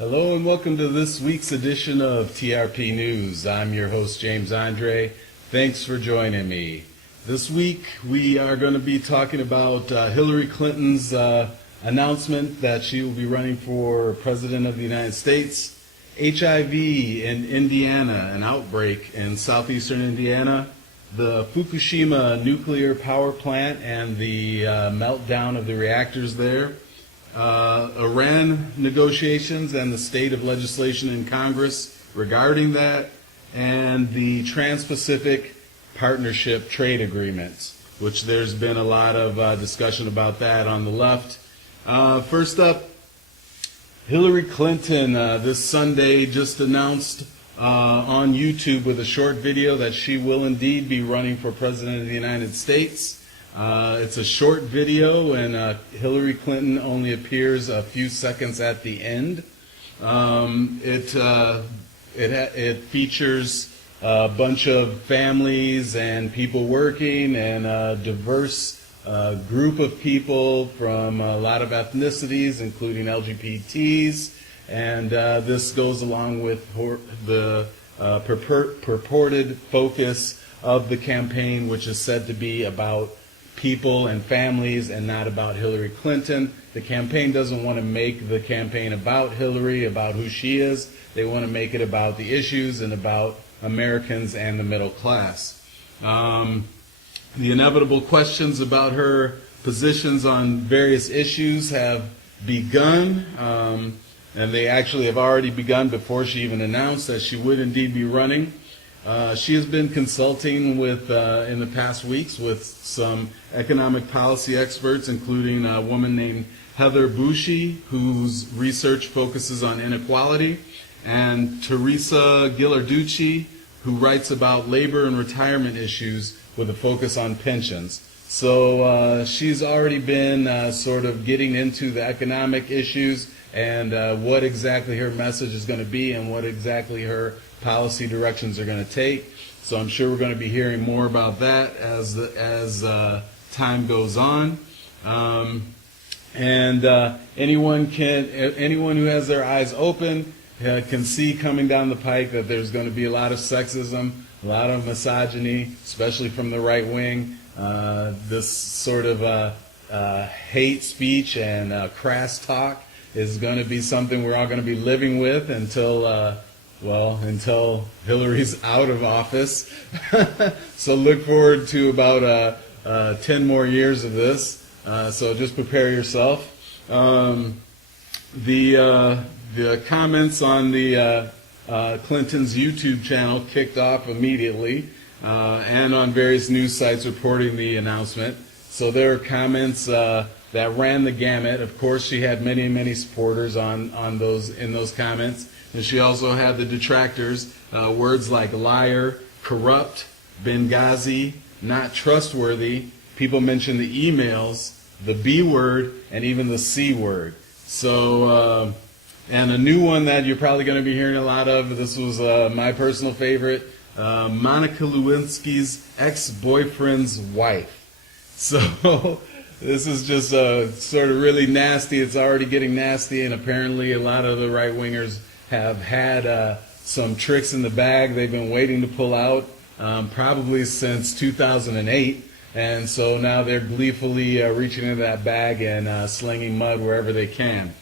Hello and welcome to this week's edition of TRP News. I'm your host, James Andre. Thanks for joining me. This week we are going to be talking about Hillary Clinton's announcement that she will be running for President of the United States, HIV in Indiana, an outbreak in southeastern Indiana, the Fukushima nuclear power plant and the meltdown of the reactors there, Iran negotiations and the state of legislation in Congress regarding that, and the Trans-Pacific Partnership Trade Agreements, which there's been a lot of discussion about that on the left. First up, Hillary Clinton this Sunday just announced on YouTube with a short video that she will indeed be running for President of the United States. It's a short video, and Hillary Clinton only appears a few seconds at the end. It features a bunch of families and people working, and a diverse group of people from a lot of ethnicities, including LGBTs, and this goes along with the purported focus of the campaign, which is said to be about people and families and not about Hillary Clinton. The campaign doesn't want to make the campaign about Hillary, about who she is. They want to make it about the issues and about Americans and the middle class. The inevitable questions about her positions on various issues have begun, and they actually have already begun before she even announced that she would indeed be running. She has been consulting with, in the past weeks, with some economic policy experts, including a woman named Heather Bushi, whose research focuses on inequality, and Teresa Ghilarducci, who writes about labor and retirement issues with a focus on pensions. So she's already been sort of getting into the economic issues and what exactly her message is going to be and what exactly her policy directions are going to take. So I'm sure we're going to be hearing more about that as time goes on. Anyone who has their eyes open can see coming down the pike that there's going to be a lot of sexism, a lot of misogyny, especially from the right wing. This sort of hate speech and crass talk is going to be something we're all going to be living with until Hillary's out of office. So look forward to about 10 more years of this. So just prepare yourself. The comments on the Clinton's YouTube channel kicked off immediately, and on various news sites reporting the announcement. So there are comments that ran the gamut. Of course, she had many supporters in those comments. And she also had the detractors, words like liar, corrupt, Benghazi, not trustworthy. People mentioned the emails, the B word, and even the C word. So, and a new one that you're probably going to be hearing a lot of, this was my personal favorite, Monica Lewinsky's ex-boyfriend's wife. So this is just sort of really nasty. It's already getting nasty, and apparently a lot of the right-wingers have had some tricks in the bag they've been waiting to pull out, probably since 2008, and so now they're gleefully reaching into that bag and slinging mud wherever they can.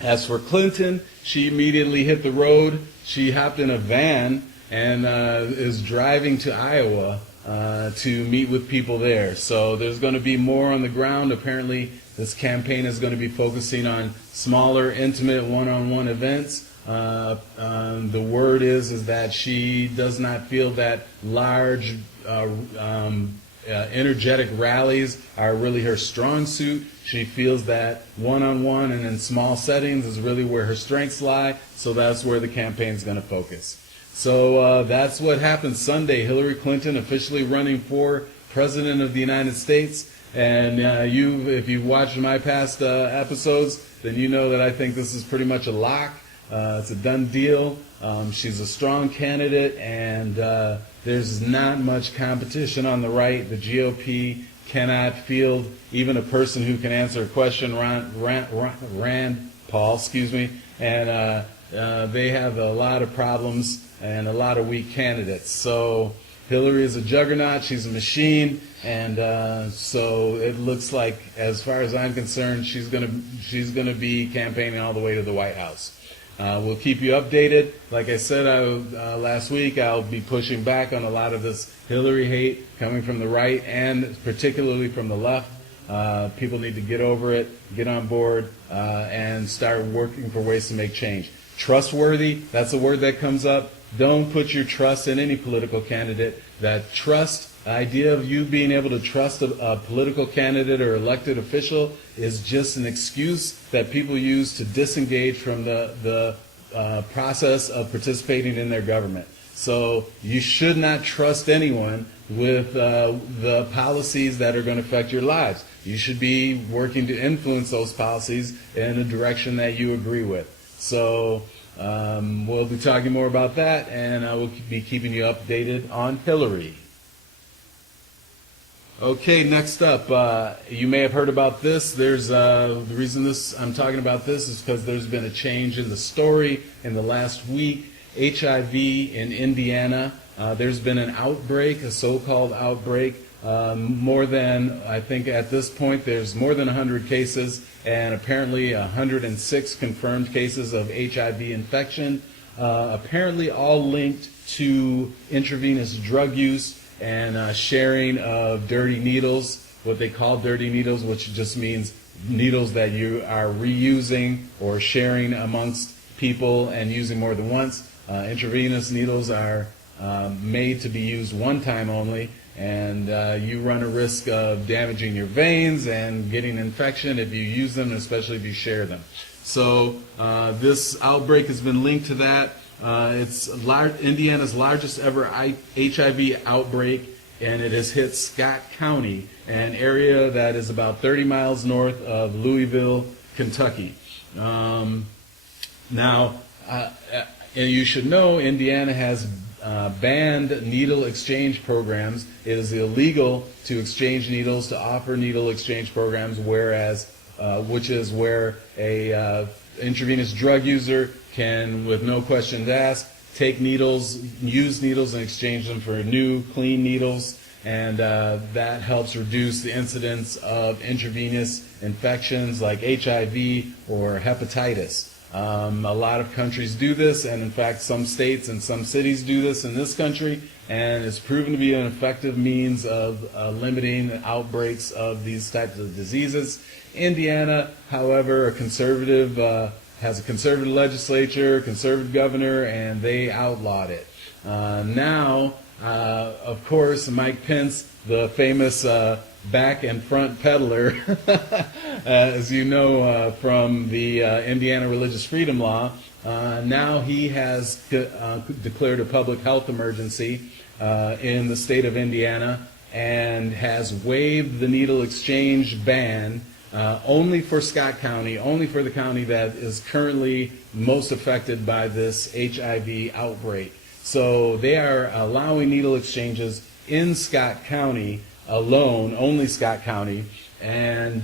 As for Clinton, she immediately hit the road. She hopped in a van and is driving to Iowa to meet with people there. So there's going to be more on the ground. Apparently this campaign is going to be focusing on smaller, intimate, one-on-one events. The word is that she does not feel that large, energetic rallies are really her strong suit. She feels that one-on-one and in small settings is really where her strengths lie, so that's where the campaign is going to focus. So that's what happened Sunday. Hillary Clinton officially running for President of the United States. And if you've watched my past episodes, then you know that I think this is pretty much a lock. It's a done deal. She's a strong candidate, and there's not much competition on the right. The GOP cannot field even a person who can answer a question. Rand Paul, excuse me, and they have a lot of problems and a lot of weak candidates. So Hillary is a juggernaut. She's a machine, and so it looks like, as far as I'm concerned, she's gonna be campaigning all the way to the White House. We'll keep you updated. Like I said last week, I'll be pushing back on a lot of this Hillary hate coming from the right and particularly from the left. People need to get over it, get on board, and start working for ways to make change. Trustworthy, that's a word that comes up. Don't put your trust in any political candidate. That trust, the idea of you being able to trust a political candidate or elected official is just an excuse that people use to disengage from the process of participating in their government. So you should not trust anyone with the policies that are going to affect your lives. You should be working to influence those policies in a direction that you agree with. So we'll be talking more about that, and I will be keeping you updated on Hillary. Okay, next up, you may have heard about this. There's the reason I'm talking about this is because there's been a change in the story in the last week. HIV in Indiana. There's been an outbreak, a so-called outbreak. More than, I think at this point, there's more than 100 cases and apparently 106 confirmed cases of HIV infection, apparently all linked to intravenous drug use and sharing of dirty needles, what they call dirty needles, which just means needles that you are reusing or sharing amongst people and using more than once. Intravenous needles are made to be used one time only, and you run a risk of damaging your veins and getting infection if you use them, especially if you share them. So this outbreak has been linked to that. It's Indiana's largest ever HIV outbreak, and it has hit Scott County, an area that is about 30 miles north of Louisville, Kentucky. Now, and you should know Indiana has banned needle exchange programs. It is illegal to exchange needles, to offer needle exchange programs, whereas which is where a intravenous drug user can, with no questions asked, take needles, use needles, and exchange them for new, clean needles, and that helps reduce the incidence of intravenous infections like HIV or hepatitis. A lot of countries do this, and in fact some states and some cities do this in this country, and it's proven to be an effective means of limiting outbreaks of these types of diseases. Indiana, however, has a conservative legislature, conservative governor, and they outlawed it. Now, of course, Mike Pence, the famous back and front peddler, as you know from the Indiana religious freedom law, now he has declared a public health emergency in the state of Indiana and has waived the needle exchange ban only for Scott County, only for the county that is currently most affected by this HIV outbreak. So they are allowing needle exchanges in Scott County alone, only Scott County, and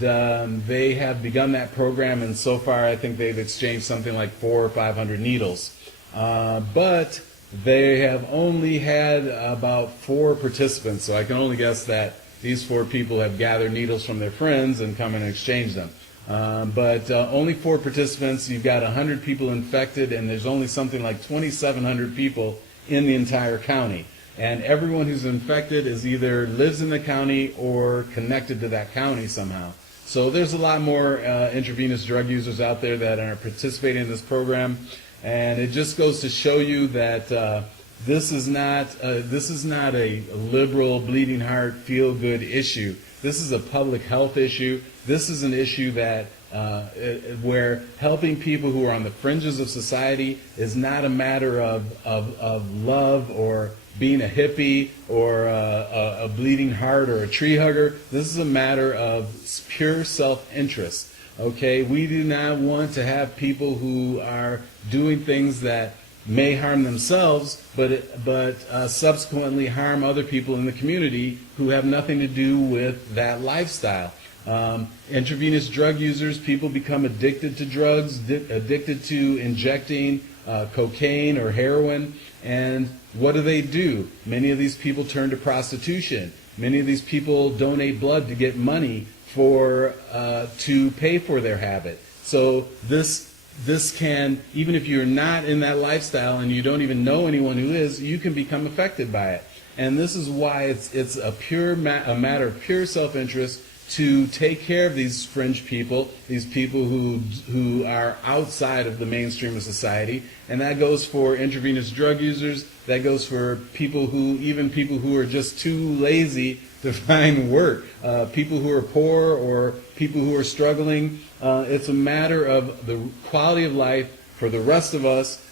they have begun that program, and so far I think they've exchanged something like 400 or 500 needles. But they have only had about 4 participants, so I can only guess that these 4 people have gathered needles from their friends and come and exchange them. But only 4 participants, you've got 100 people infected, and there's only something like 2,700 people in the entire county. And everyone who's infected is either lives in the county or connected to that county somehow. So there's a lot more intravenous drug users out there that are participating in this program, and it just goes to show you that this is not a liberal, bleeding heart, feel-good issue. This is a public health issue. This is an issue that where helping people who are on the fringes of society is not a matter of love or being a hippie or a bleeding heart or a tree hugger. This is a matter of pure self-interest. Okay, we do not want to have people who are doing things that may harm themselves, but subsequently harm other people in the community who have nothing to do with that lifestyle. Intravenous drug users, people become addicted to drugs, addicted to injecting cocaine or heroin, and what do? Many of these people turn to prostitution. Many of these people donate blood to get money to pay for their habit. So this can, even if you're not in that lifestyle and you don't even know anyone who is, you can become affected by it. And this is why it's a matter of pure self-interest to take care of these fringe people, these people who are outside of the mainstream of society. And that goes for intravenous drug users, that goes for people who are just too lazy to find work, people who are poor or people who are struggling. It's a matter of the quality of life for the rest of us,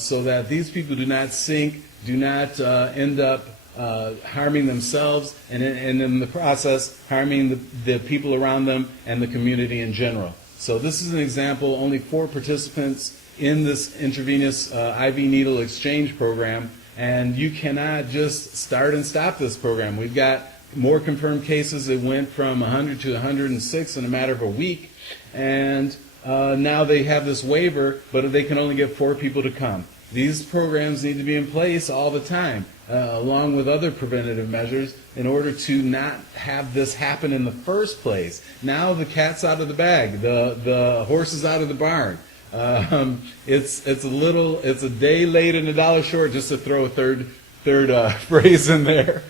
so that these people do not sink, do not end up harming themselves, and in the process harming the people around them and the community in general. So this is an example, only 4 participants in this intravenous IV needle exchange program, and you cannot just start and stop this program. We've got more confirmed cases. It went from 100 to 106 in a matter of a week, and now they have this waiver, but they can only get 4 people to come. These programs need to be in place all the time, along with other preventative measures, in order to not have this happen in the first place. Now the cat's out of the bag, the horse is out of the barn. It's a day late and a dollar short, just to throw a third phrase in there.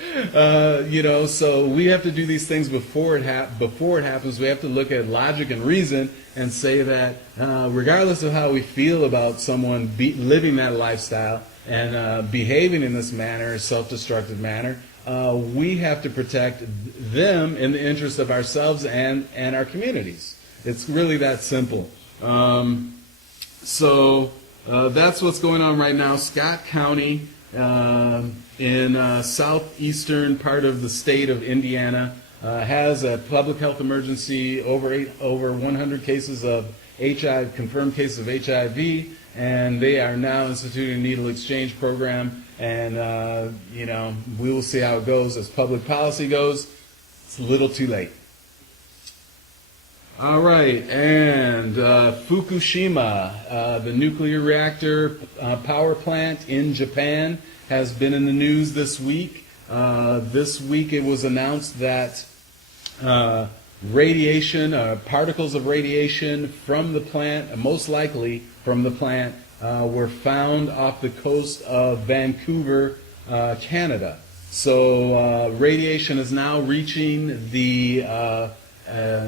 So we have to do these things before it happens. We have to look at logic and reason and say that regardless of how we feel about someone living that lifestyle and behaving in this manner, self-destructive manner, we have to protect them in the interest of ourselves and our communities. It's really that simple. So that's what's going on right now. Scott County, in southeastern part of the state of Indiana, has a public health emergency, over 100 cases of HIV, confirmed cases of HIV, and they are now instituting a needle exchange program, and we will see how it goes. As public policy goes, it's a little too late. All right, and Fukushima, the nuclear reactor power plant in Japan, has been in the news this week. This week it was announced that radiation, particles of radiation from the plant, most likely from the plant, were found off the coast of Vancouver, Canada. So radiation is now reaching the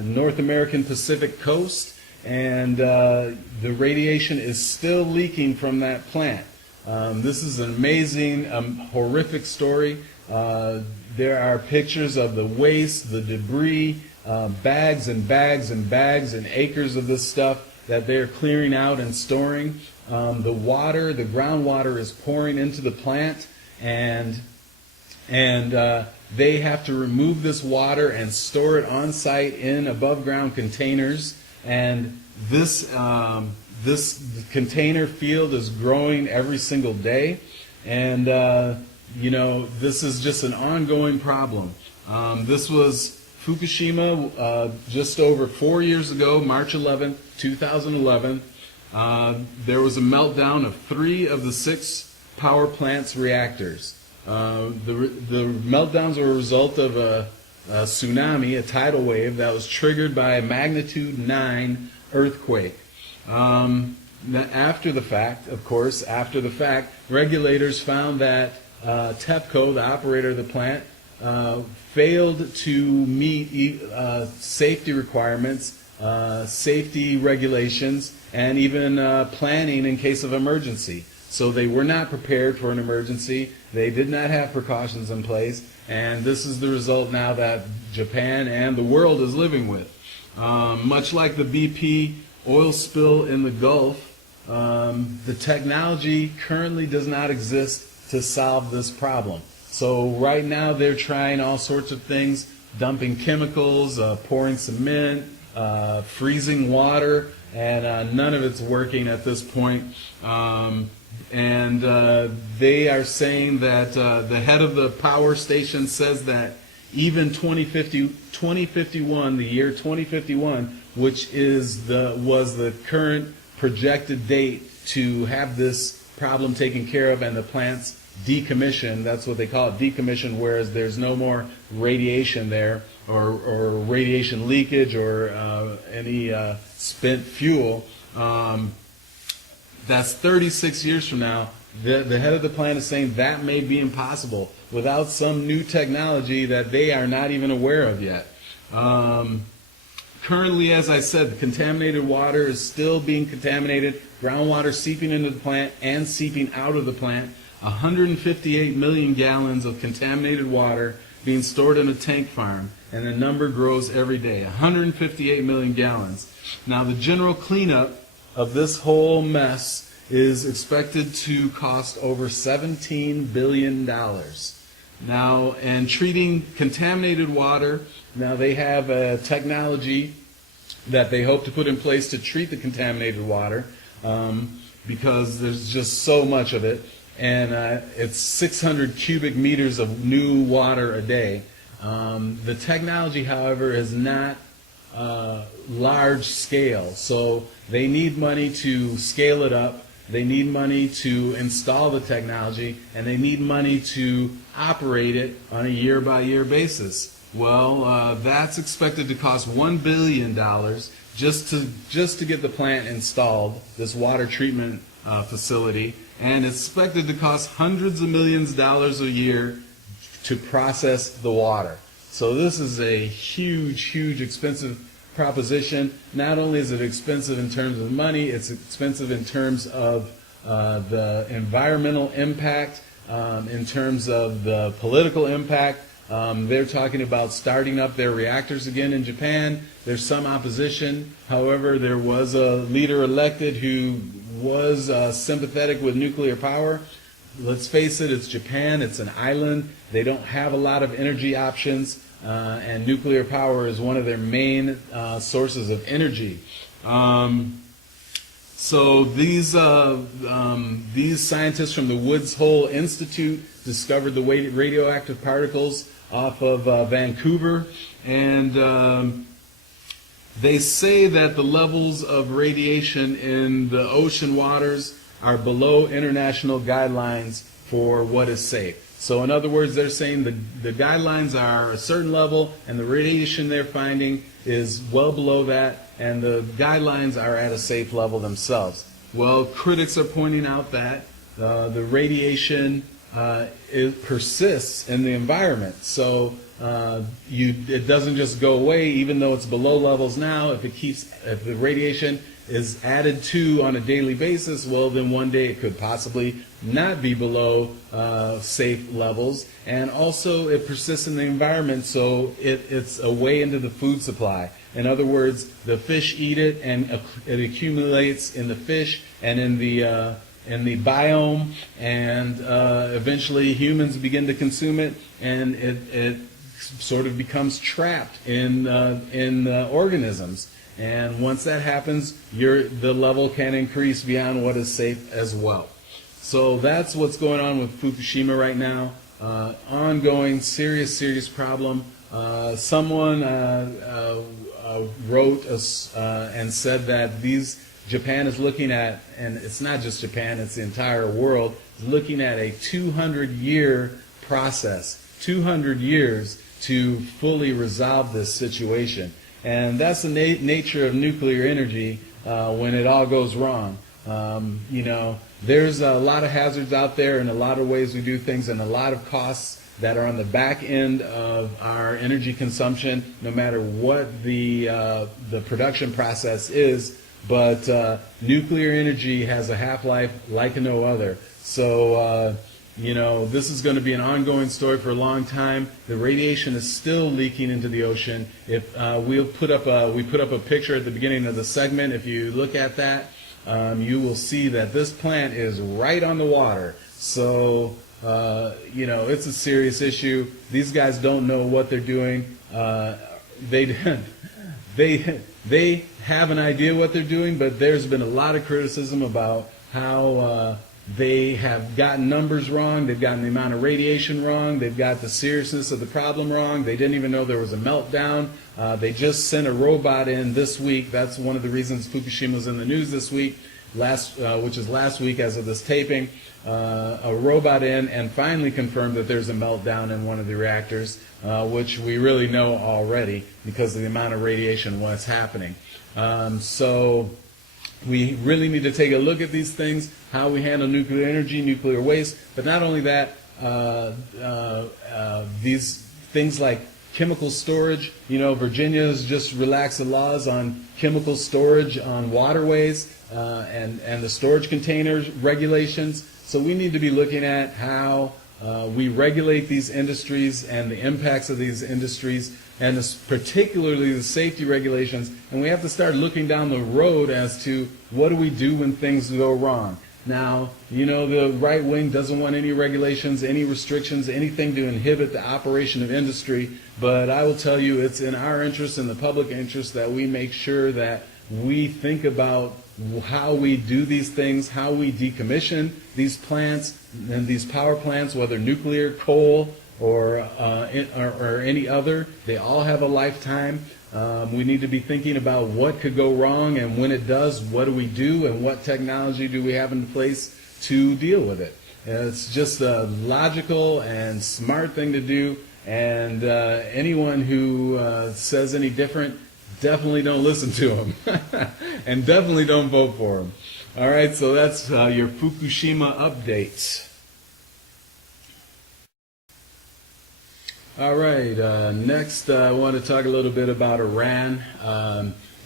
North American Pacific coast, and the radiation is still leaking from that plant. This is an amazing, horrific story. There are pictures of the waste, the debris, bags and bags and bags and acres of this stuff that they're clearing out and storing. The groundwater is pouring into the plant, and they have to remove this water and store it on site in above ground containers. And this container field is growing every single day, and this is just an ongoing problem. This was Fukushima just over 4 years ago, March 11th, 2011. There was a meltdown of 3 of the 6 power plant's reactors. The meltdowns were a result of a tsunami, a tidal wave that was triggered by a magnitude 9 earthquake. After the fact, regulators found that TEPCO, the operator of the plant, failed to meet safety requirements, safety regulations, and even planning in case of emergency. So they were not prepared for an emergency. They did not have precautions in place, and this is the result now that Japan and the world is living with. Much like the BP oil spill in the Gulf, the technology currently does not exist to solve this problem. So right now they're trying all sorts of things, dumping chemicals, pouring cement, freezing water, and none of it's working at this point. And they are saying that the head of the power station says that even 2051, the year 2051, which was the current projected date to have this problem taken care of and the plants decommissioned. That's what they call it, decommissioned, whereas there's no more radiation there or radiation leakage or any spent fuel. That's 36 years from now. The head of the plant is saying that may be impossible without some new technology that they are not even aware of yet. Currently, as I said, contaminated water is still being contaminated, groundwater seeping into the plant and seeping out of the plant. 158 million gallons of contaminated water being stored in a tank farm, and the number grows every day. 158 million gallons. Now, the general cleanup of this whole mess is expected to cost over $17 billion. Now, and treating contaminated water, now they have a technology that they hope to put in place to treat the contaminated water because there's just so much of it, and it's 600 cubic meters of new water a day. The technology, however, is not large scale, so they need money to scale it up. They need money to install the technology, and they need money to operate it on a year-by-year basis. Well, that's expected to cost $1 billion just to get the plant installed, this water treatment facility, and it's expected to cost hundreds of millions of dollars a year to process the water. So this is a huge, huge expensive proposition. Not only is it expensive in terms of money, it's expensive in terms of the environmental impact, in terms of the political impact. They're talking about starting up their reactors again in Japan. There's some opposition. However, there was a leader elected who was sympathetic with nuclear power. Let's face it, it's Japan, it's an island. They don't have a lot of energy options. And nuclear power is one of their main sources of energy. So these scientists from the Woods Hole Institute discovered the radioactive particles off of Vancouver, and they say that the levels of radiation in the ocean waters are below international guidelines for what is safe. So in other words, they're saying the guidelines are a certain level and the radiation they're finding is well below that, and the guidelines are at a safe level themselves. Well, critics are pointing out that the radiation persists in the environment. So it doesn't just go away even though it's below levels now. If the radiation is added to on a daily basis, well, then one day it could possibly not be below safe levels. And also it persists in the environment, so it's a way into the food supply. In other words, the fish eat it, and it accumulates in the fish and in the biome, and eventually humans begin to consume it, and it sort of becomes trapped in organisms. And once that happens, the level can increase beyond what is safe as well. So that's what's going on with Fukushima right now. Ongoing, serious problem. Someone wrote and said that Japan is looking at, and it's not just Japan, it's the entire world, is looking at a 200-year process, 200 years to fully resolve this situation. And that's the nature of nuclear energy when it all goes wrong. There's a lot of hazards out there and a lot of ways we do things and a lot of costs that are on the back end of our energy consumption, no matter what the production process is. But nuclear energy has a half-life like no other. So this is going to be an ongoing story for a long time. The radiation is still leaking into the ocean. If we put up a picture at the beginning of the segment. If you look at that, you will see that this plant is right on the water. So it's a serious issue. These guys don't know what they're doing. They have an idea what they're doing, but there's been a lot of criticism about how they have gotten numbers wrong, they've gotten the amount of radiation wrong, they've got the seriousness of the problem wrong, they didn't even know there was a meltdown. They just sent a robot in this week. That's one of the reasons Fukushima was in the news this week, which is last week as of this taping. A robot in and finally confirmed that there's a meltdown in one of the reactors, which we really know already because of the amount of radiation what's happening. So we really need to take a look at these things, how we handle nuclear energy, nuclear waste, but not only that, these things like chemical storage. You know, Virginia's just relaxed the laws on chemical storage on waterways and the storage containers regulations. So we need to be looking at how we regulate these industries and the impacts of these industries, and particularly the safety regulations. And we have to start looking down the road as to what do we do when things go wrong. Now, you know, the right wing doesn't want any regulations, any restrictions, anything to inhibit the operation of industry, but I will tell you it's in our interest, in the public interest, that we make sure that we think about how we do these things, how we decommission these plants and these power plants, whether nuclear, coal, or any other. They all have a lifetime. We need to be thinking about what could go wrong, and when it does, what do we do, and what technology do we have in place to deal with it. It's just a logical and smart thing to do, and anyone who says any different, definitely don't listen to them, and definitely don't vote for them. All right, so that's your Fukushima update. All right, next I want to talk a little bit about Iran.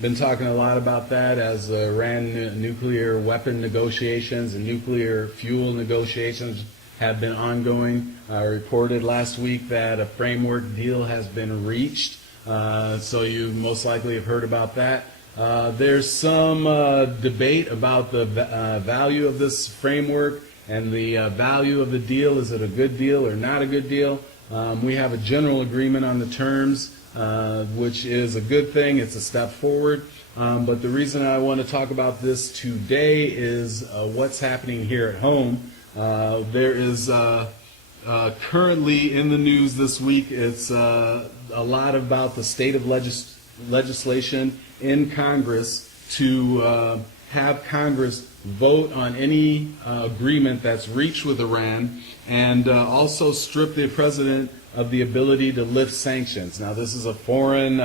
Been talking a lot about that as Iran nuclear weapon negotiations and nuclear fuel negotiations have been ongoing. I reported last week that a framework deal has been reached. So you most likely have heard about that. There's some debate about the value of this framework and the value of the deal. Is it a good deal or not a good deal? We have a general agreement on the terms, which is a good thing. It's a step forward. But the reason I want to talk about this today is what's happening here at home. There is currently in the news this week, it's a lot about the state of legislation in Congress to have Congress vote on any agreement that's reached with Iran, and also strip the president of the ability to lift sanctions. Now, this is a foreign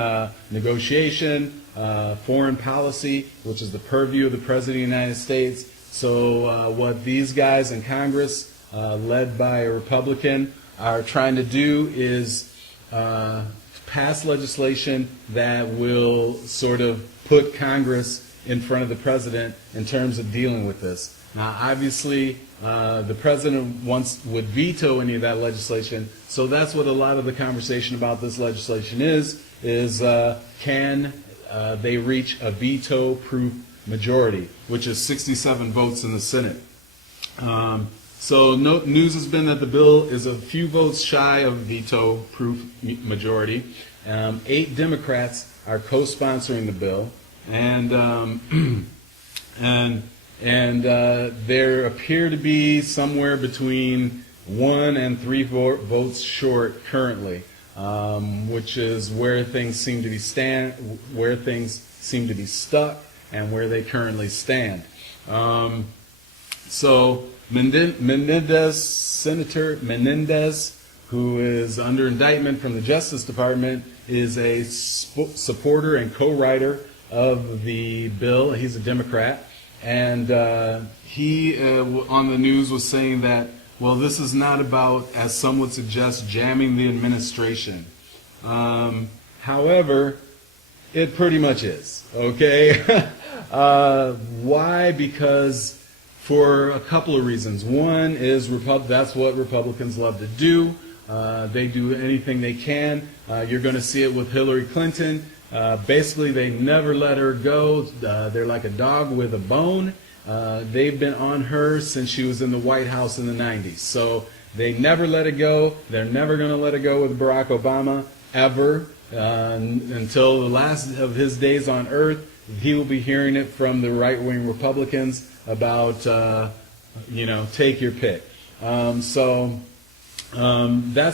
negotiation, foreign policy, which is the purview of the President of the United States. So what these guys in Congress, led by a Republican, are trying to do is pass legislation that will sort of put Congress in front of the president in terms of dealing with this. Now, obviously, the president would veto any of that legislation, so that's what a lot of the conversation about this legislation is can they reach a veto-proof majority, which is 67 votes in the Senate. So news has been that the bill is a few votes shy of veto-proof majority. 8 Democrats are co-sponsoring the bill, and there appear to be somewhere between 1 and 3 votes short currently, which is where things seem to be stuck, and where they currently stand. So Senator Menendez, who is under indictment from the Justice Department, is a supporter and co-writer of the bill. He's a Democrat, and he on the news was saying that, well, this is not about, as some would suggest, jamming the administration. However, it pretty much is, okay? Why? Because for a couple of reasons. One is that's what Republicans love to do. They do anything they can. You're going to see it with Hillary Clinton. Basically, they never let her go. They're like a dog with a bone. They've been on her since she was in the White House in the 90s. So they never let it go. They're never going to let it go with Barack Obama, ever. Until the last of his days on earth, he will be hearing it from the right-wing Republicans about take your pick. That's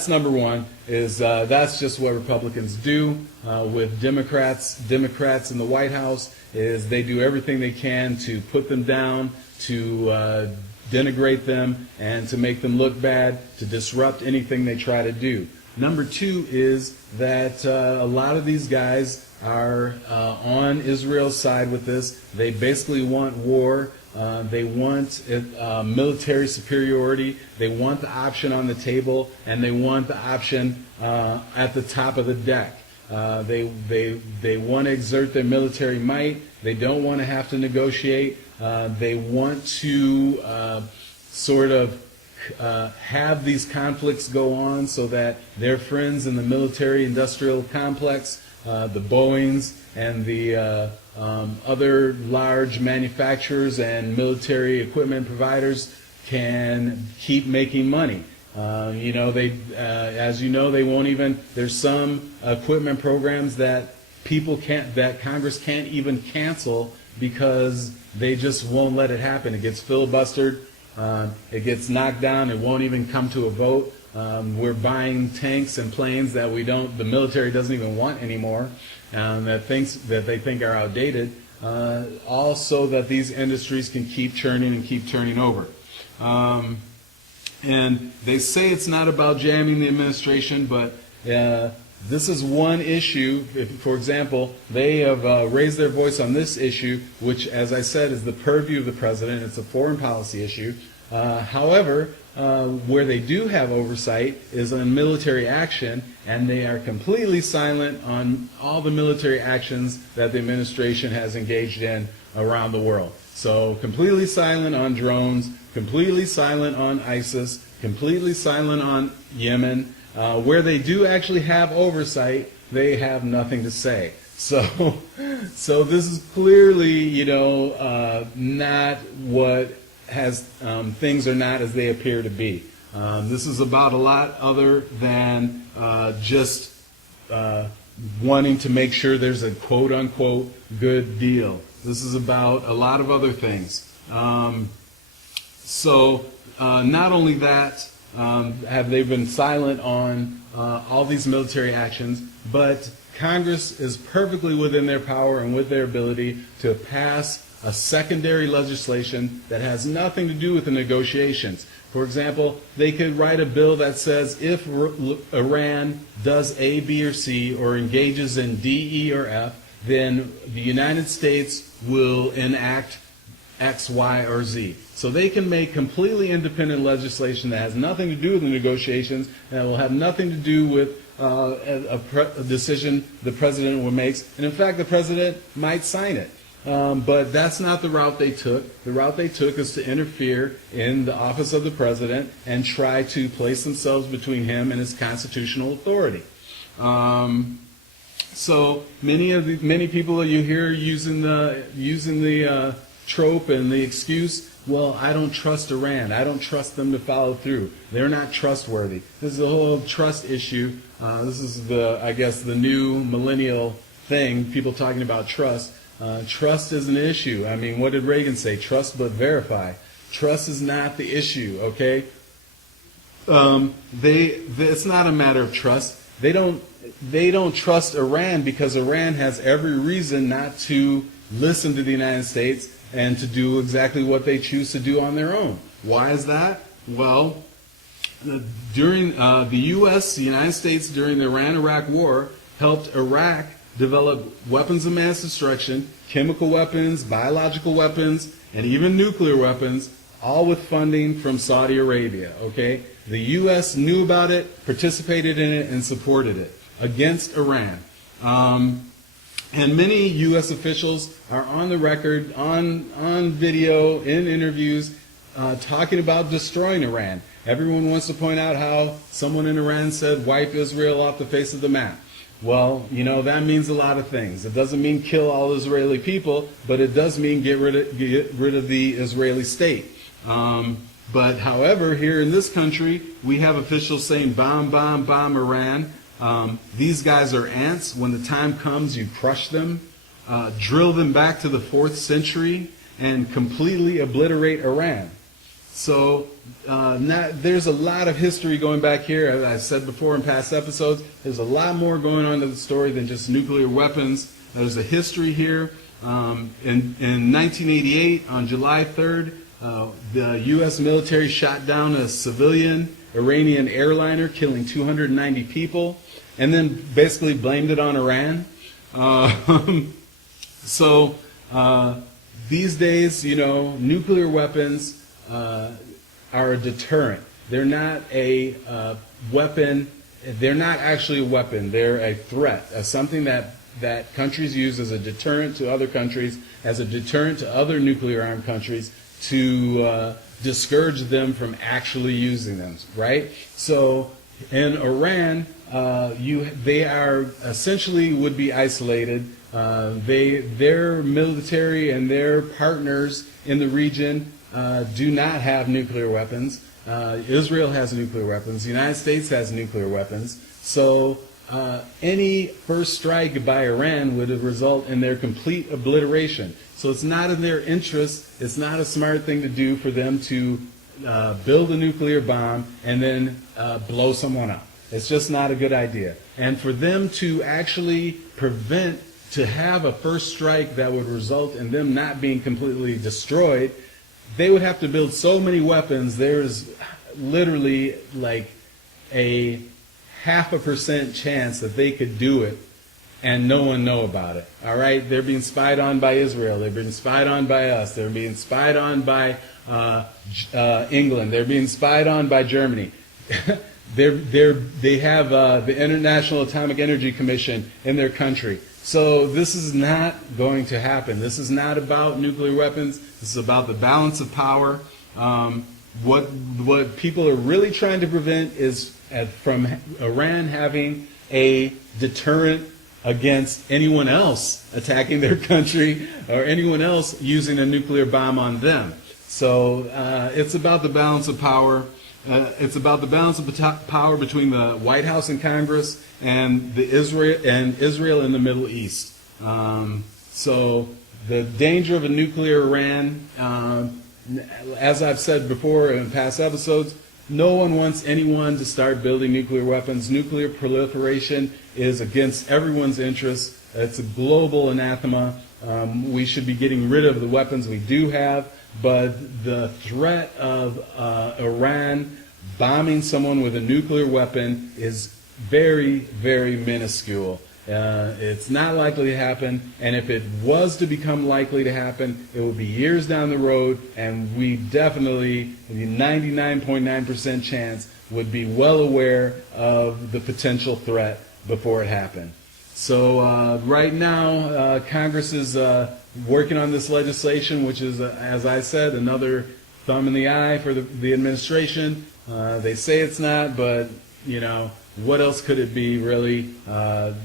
number one. That's just what Republicans do with Democrats. Democrats in the White House is they do everything they can to put them down, to denigrate them, and to make them look bad, to disrupt anything they try to do. Number two is that a lot of these guys are on Israel's side with this. They basically want war. They want military superiority. They want the option on the table, and they want the option at the top of the deck. They want to exert their military might. They don't want to have to negotiate. They want to sort of have these conflicts go on so that their friends in the military-industrial complex, the Boeings and the other large manufacturers and military equipment providers, can keep making money. As you know, they won't even. There's some equipment programs that Congress can't even cancel because they just won't let it happen. It gets filibustered. It gets knocked down. It won't even come to a vote. We're buying tanks and planes that the military doesn't even want anymore, that they think are outdated, all so that these industries can keep churning and keep turning over. And they say it's not about jamming the administration, but this is one issue. For example, they have raised their voice on this issue, which, as I said, is the purview of the president. It's a foreign policy issue. However, where they do have oversight is on military action, and they are completely silent on all the military actions that the administration has engaged in around the world. So completely silent on drones, completely silent on ISIS, completely silent on Yemen. Where they do actually have oversight, they have nothing to say. So this is clearly, not what things are not as they appear to be. This is about a lot other than just wanting to make sure there's a quote-unquote good deal. This is about a lot of other things. Not only that, have they been silent on all these military actions, but Congress is perfectly within their power and with their ability to pass a secondary legislation that has nothing to do with the negotiations. For example, they could write a bill that says if Iran does A, B, or C, or engages in D, E, or F, then the United States will enact X, Y, or Z. So they can make completely independent legislation that has nothing to do with the negotiations, and that will have nothing to do with a decision the president will make. And in fact, the president might sign it. But that's not the route they took. The route they took is to interfere in the office of the president and try to place themselves between him and his constitutional authority. So many people that you hear using the trope and the excuse, well, I don't trust Iran. I don't trust them to follow through. They're not trustworthy. This is a whole trust issue. This is the new millennial thing, people talking about trust. Trust is an issue. I mean, what did Reagan say? Trust but verify. Trust is not the issue, okay? It's not a matter of trust. They don't trust Iran because Iran has every reason not to listen to the United States and to do exactly what they choose to do on their own. Why is that? Well, during the U.S., the United States, during the Iran-Iraq War, helped Iraq develop weapons of mass destruction, chemical weapons, biological weapons, and even nuclear weapons, all with funding from Saudi Arabia, okay? The U.S. knew about it, participated in it, and supported it against Iran. And many U.S. officials are on the record, on video, in interviews, talking about destroying Iran. Everyone wants to point out how someone in Iran said, wipe Israel off the face of the map. Well, that means a lot of things. It doesn't mean kill all Israeli people, but it does mean get rid of the Israeli state. But however, here in this country, we have officials saying bomb, bomb, bomb Iran. These guys are ants. When the time comes, you crush them, drill them back to the 4th century, and completely obliterate Iran. So there's a lot of history going back here. As I've said before in past episodes, there's a lot more going on to the story than just nuclear weapons. There's a history here. In 1988, on July 3rd, the U.S. military shot down a civilian Iranian airliner, killing 290 people, and then basically blamed it on Iran. So these days, nuclear weapons are a deterrent. They're not a weapon. They're not actually a weapon. They're a threat, something that countries use as a deterrent to other countries, as a deterrent to other nuclear-armed countries, to discourage them from actually using them, right? So in Iran, they are essentially would be isolated. Their military and their partners in the region do not have nuclear weapons. Israel has nuclear weapons. The United States has nuclear weapons. So any first strike by Iran would result in their complete obliteration. So it's not in their interest, it's not a smart thing to do for them to build a nuclear bomb and then blow someone up. It's just not a good idea. And for them to actually to have a first strike that would result in them not being completely destroyed, they would have to build so many weapons. There's literally like a 0.5% chance that they could do it and no one know about it. All right, they're being spied on by Israel. They're being spied on by us. They're being spied on by England. They're being spied on by Germany. They have the International Atomic Energy Commission in their country. So this is not going to happen. This is not about nuclear weapons. This is about the balance of power. What people are really trying to prevent is from Iran having a deterrent against anyone else attacking their country or anyone else using a nuclear bomb on them. So it's about the balance of power. It's about the balance of power between the White House and Congress and Israel in the Middle East. So the danger of a nuclear Iran, as I've said before in past episodes, no one wants anyone to start building nuclear weapons. Nuclear proliferation is against everyone's interests. It's a global anathema. We should be getting rid of the weapons we do have, but the threat of Iran bombing someone with a nuclear weapon is very, very minuscule. It's not likely to happen, and if it was to become likely to happen, it would be years down the road, and we definitely, the 99.9% chance, would be well aware of the potential threat before it happened. So right now, Congress is working on this legislation, which is, as I said, another thumb in the eye for the administration. They say it's not, but, what else could it be, really?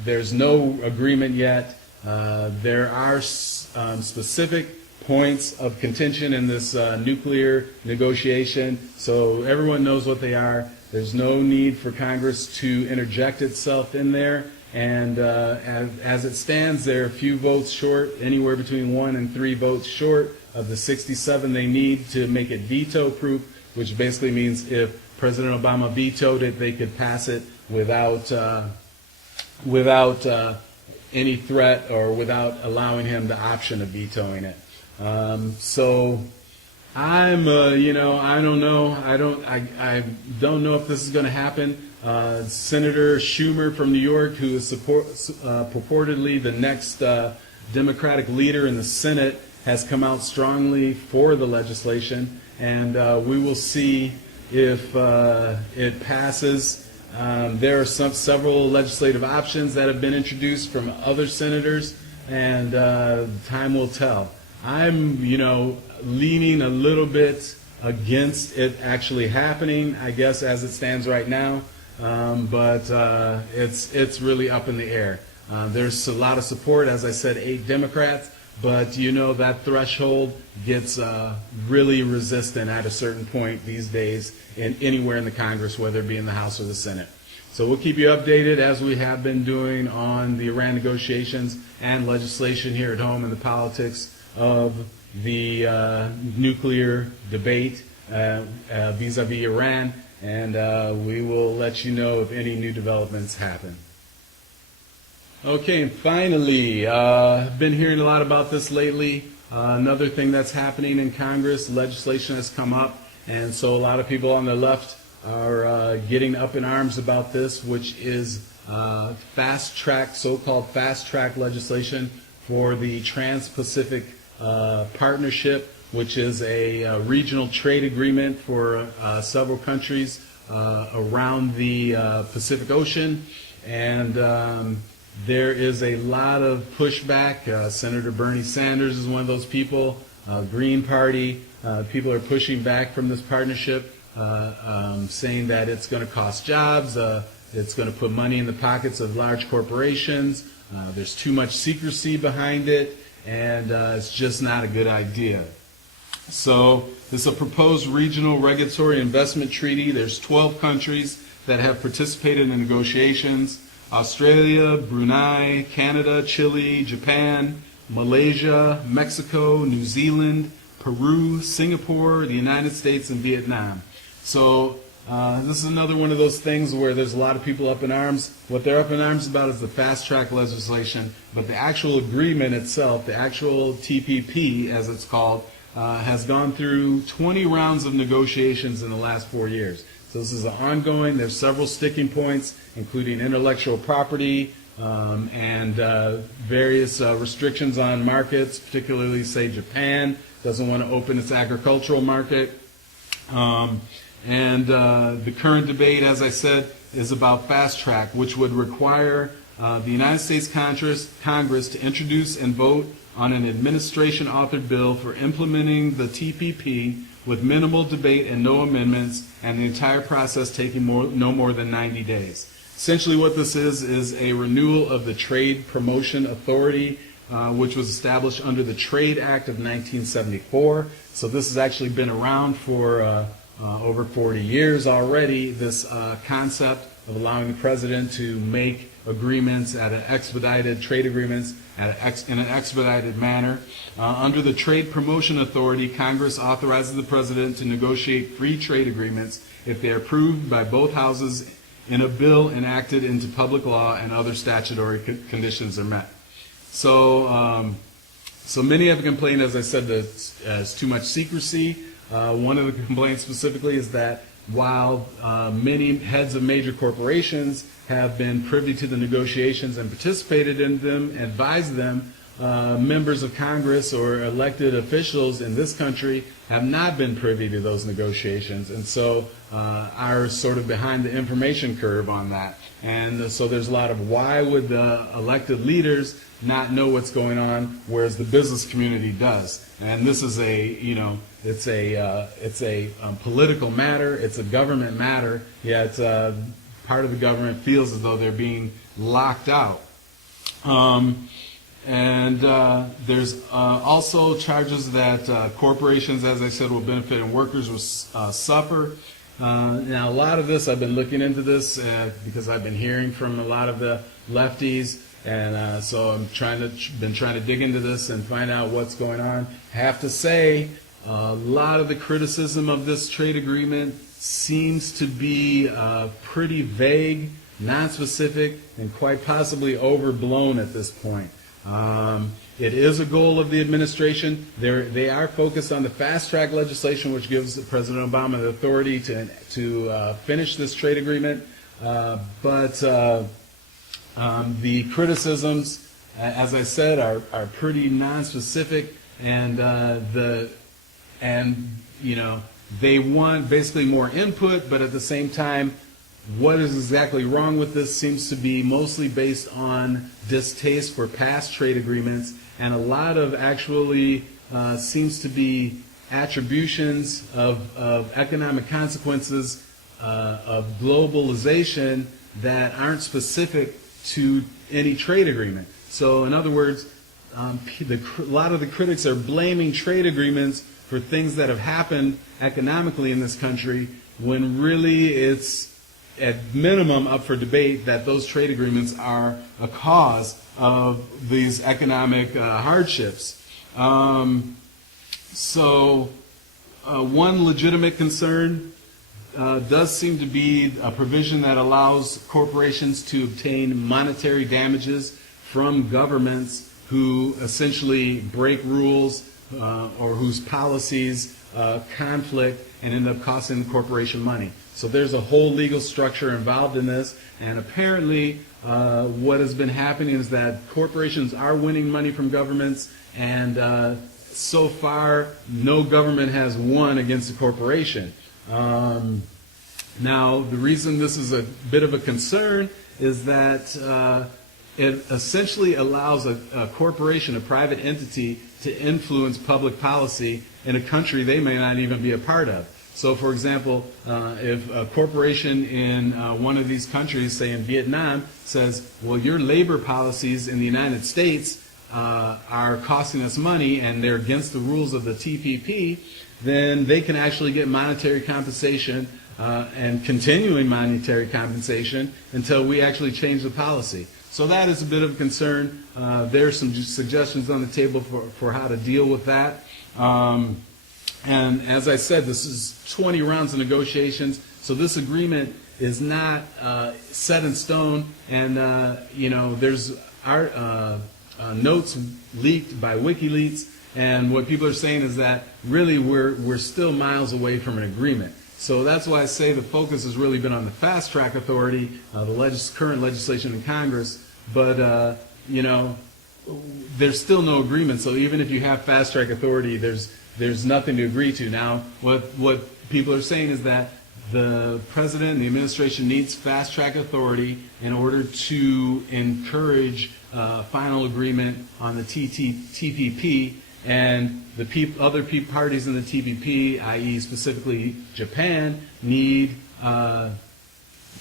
There's no agreement yet. There are specific points of contention in this nuclear negotiation, so everyone knows what they are. There's no need for Congress to interject itself in there. And as it stands, they're a few votes short, anywhere between 1 and 3 votes short of the 67 they need to make it veto-proof, which basically means if President Obama vetoed it, they could pass it without any threat or without allowing him the option of vetoing it. So I'm, I don't know. I don't know if this is going to happen. Senator Schumer from New York, who is purportedly the next Democratic leader in the Senate, has come out strongly for the legislation, and we will see if it passes. There are several legislative options that have been introduced from other senators, and time will tell. I'm, leaning a little bit against it actually happening, I guess, as it stands right now, but it's really up in the air. There's a lot of support, as I said, 8 Democrats, but that threshold gets really resistant at a certain point these days anywhere in the Congress, whether it be in the House or the Senate. So we'll keep you updated, as we have been doing, on the Iran negotiations and legislation here at home and the politics of the nuclear debate. vis-a-vis Iran, and we will let you know if any new developments happen. Okay, and finally, I've been hearing a lot about this lately. Another thing that's happening in Congress, legislation has come up, and so a lot of people on the left are getting up in arms about this, which is fast-track, so-called fast-track legislation for the Trans-Pacific Partnership, which is a regional trade agreement for several countries around the Pacific Ocean, and there is a lot of pushback. Senator Bernie Sanders is one of those people. Green Party, people are pushing back from this partnership, saying that it's going to cost jobs, it's going to put money in the pockets of large corporations, there's too much secrecy behind it, and it's just not a good idea. So this is a proposed regional regulatory investment treaty. There's 12 countries that have participated in negotiations: Australia, Brunei, Canada, Chile, Japan, Malaysia, Mexico, New Zealand, Peru, Singapore, the United States, and Vietnam. So this is another one of those things where there's a lot of people up in arms. What they're up in arms about is the fast-track legislation, but the actual agreement itself, the actual TPP, as it's called, has gone through 20 rounds of negotiations in the last 4 years. So this is ongoing. There's several sticking points, including intellectual property and various restrictions on markets, particularly, say, Japan doesn't want to open its agricultural market. The current debate, as I said, is about fast track, which would require the United States Congress to introduce and vote on an administration-authored bill for implementing the TPP with minimal debate and no amendments, and the entire process taking no more than 90 days. Essentially what this is a renewal of the Trade Promotion Authority, which was established under the Trade Act of 1974. So this has actually been around for over 40 years already, this concept of allowing the president to make agreements at an expedited, trade agreements in an expedited manner. Under the Trade Promotion Authority, Congress authorizes the president to negotiate free trade agreements if they are approved by both houses in a bill enacted into public law and other statutory conditions are met. So, so many have complained, as I said, that there's too much secrecy. One of the complaints specifically is that while many heads of major corporations have been privy to the negotiations and participated in them, advised them, members of Congress or elected officials in this country have not been privy to those negotiations, and so are sort of behind the information curve on that. And so there's a lot of why would the elected leaders not know what's going on, whereas the business community does. And this is a, you know, it's a political matter, it's a government matter, yet part of the government feels as though they're being locked out. There's also charges that corporations, as I said, will benefit and workers will suffer. Now, a lot of this, I've been looking into this because I've been hearing from a lot of the lefties, and so I'm been trying to dig into this and find out what's going on. I have to say, a lot of the criticism of this trade agreement seems to be pretty vague, non-specific, and quite possibly overblown at this point. It is a goal of the administration. They are focused on the fast-track legislation, which gives President Obama the authority to finish this trade agreement. But the criticisms, as I said, are pretty non-specific, and you know, they want basically more input, but at the same time, what is exactly wrong with this seems to be mostly based on distaste for past trade agreements, and a lot of actually seems to be attributions of economic consequences of globalization that aren't specific to any trade agreement. So in other words, a lot of the critics are blaming trade agreements for things that have happened economically in this country, when really it's at minimum up for debate that those trade agreements are a cause of these economic hardships. one legitimate concern does seem to be a provision that allows corporations to obtain monetary damages from governments who essentially break rules or whose policies conflict and end up costing the corporation money. So there's a whole legal structure involved in this, and apparently what has been happening is that corporations are winning money from governments, and so far no government has won against a corporation. Now, the reason this is a bit of a concern is that it essentially allows a corporation, a private entity, to influence public policy in a country they may not even be a part of. So, for example, if a corporation in one of these countries, say in Vietnam, says, well, your labor policies in the United States are costing us money and they're against the rules of the TPP, then they can actually get monetary compensation and continuing monetary compensation until we actually change the policy. So that is a bit of a concern. There are some suggestions on the table for how to deal with that. And as I said, this is 20 rounds of negotiations, so this agreement is not set in stone. And there's our notes leaked by WikiLeaks, and what people are saying is that really we're still miles away from an agreement. So that's why I say the focus has really been on the fast track authority, the current legislation in Congress, but there's still no agreement. So even if you have fast track authority, there's nothing to agree to. Now, what people are saying is that the president and the administration needs fast track authority in order to encourage final agreement on the TPP, and the other parties in the TPP, i.e. specifically Japan, need to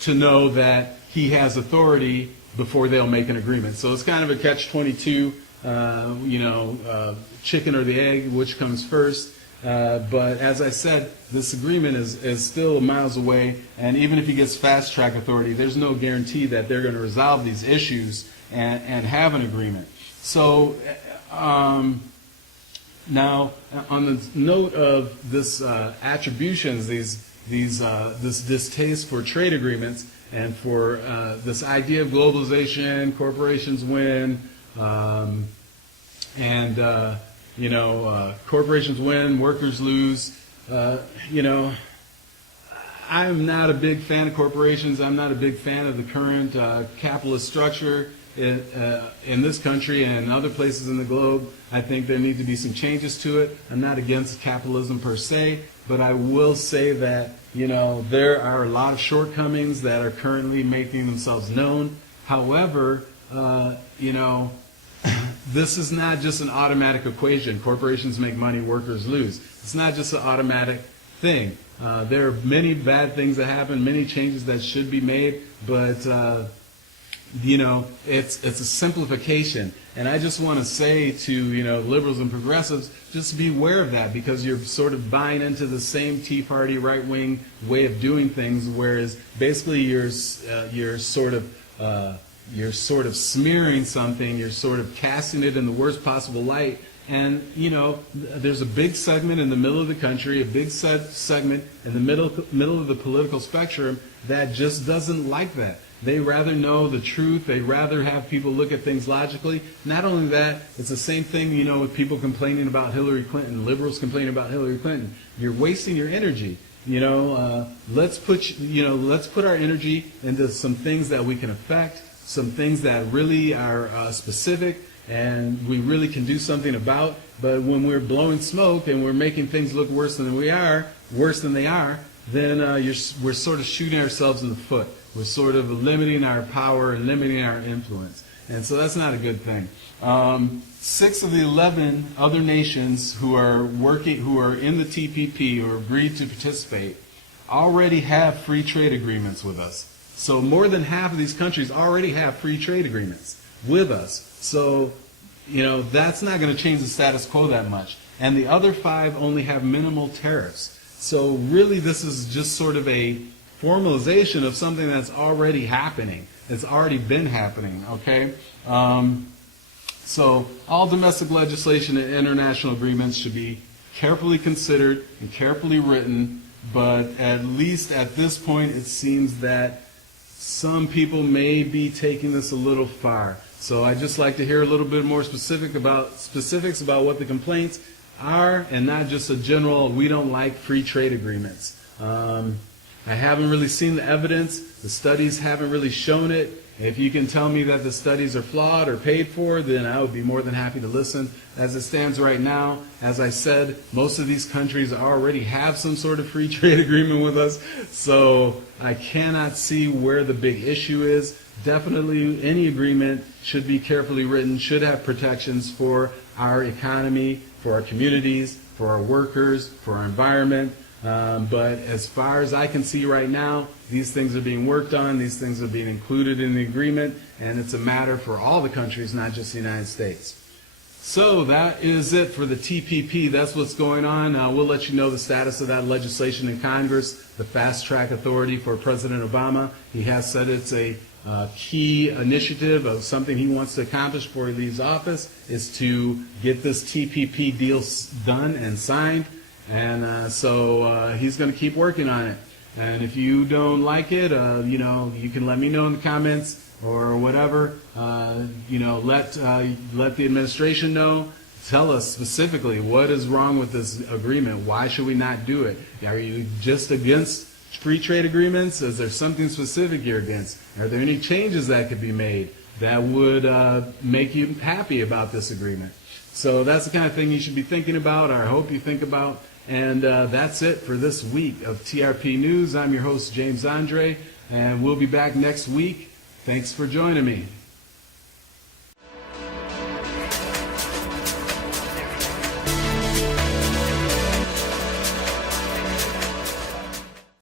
know that he has authority before they'll make an agreement. So it's kind of a catch-22, chicken or the egg, which comes first. But as I said, this agreement is still miles away, and even if he gets fast-track authority, there's no guarantee that they're going to resolve these issues and have an agreement. So now, on the note of this attributions, this distaste for trade agreements and for this idea of globalization, corporations win, corporations win, workers lose. I'm not a big fan of corporations. I'm not a big fan of the current capitalist structure in this country and other places in the globe. I think there need to be some changes to it. I'm not against capitalism per se, but I will say that there are a lot of shortcomings that are currently making themselves known. However, this is not just an automatic equation. Corporations make money, workers lose. It's not just an automatic thing. There are many bad things that happen, many changes that should be made, but it's a simplification. And I just want to say to liberals and progressives, just be aware of that, because you're sort of buying into the same Tea Party right-wing way of doing things, whereas basically you're sort of smearing something, you're sort of casting it in the worst possible light. And there's a big segment in the middle of the country, a big segment in the middle of the political spectrum that just doesn't like that. They rather know the truth. They rather have people look at things logically. Not only that, it's the same thing, with people complaining about Hillary Clinton, liberals complaining about Hillary Clinton. You're wasting your energy. Let's put our energy into some things that we can affect, some things that really are specific and we really can do something about. But when we're blowing smoke and we're making things look worse than they are, then we're sort of shooting ourselves in the foot. We're sort of limiting our power and limiting our influence. And so that's not a good thing. 6 of the 11 other nations who are in the TPP or agreed to participate already have free trade agreements with us. So more than half of these countries already have free trade agreements with us. So, that's not going to change the status quo that much. And the other 5 only have minimal tariffs. So really this is just sort of a formalization of something that's already happening. It's already been happening, okay? So all domestic legislation and international agreements should be carefully considered and carefully written, but at least at this point it seems that some people may be taking this a little far. So I'd just like to hear a little bit more specifics about what the complaints are, and not just a general, we don't like free trade agreements. I haven't really seen the evidence. The studies haven't really shown it. If you can tell me that the studies are flawed or paid for, then I would be more than happy to listen. As it stands right now, as I said, most of these countries already have some sort of free trade agreement with us, so I cannot see where the big issue is. Definitely any agreement should be carefully written, should have protections for our economy, for our communities, for our workers, for our environment. But as far as I can see right now, these things are being worked on, these things are being included in the agreement, and it's a matter for all the countries, not just the United States. So that is it for the TPP. That's what's going on. We'll let you know the status of that legislation in Congress, the fast track authority for President Obama. He has said it's a key initiative of something he wants to accomplish before he leaves office, is to get this TPP deal done and signed. And so he's going to keep working on it. And if you don't like it, you can let me know in the comments or whatever. Let the administration know. Tell us specifically what is wrong with this agreement. Why should we not do it? Are you just against free trade agreements? Is there something specific you're against? Are there any changes that could be made that would make you happy about this agreement? So that's the kind of thing you should be thinking about, or I hope you think about. And that's it for this week of TRP News. I'm your host, James Andre, and we'll be back next week. Thanks for joining me.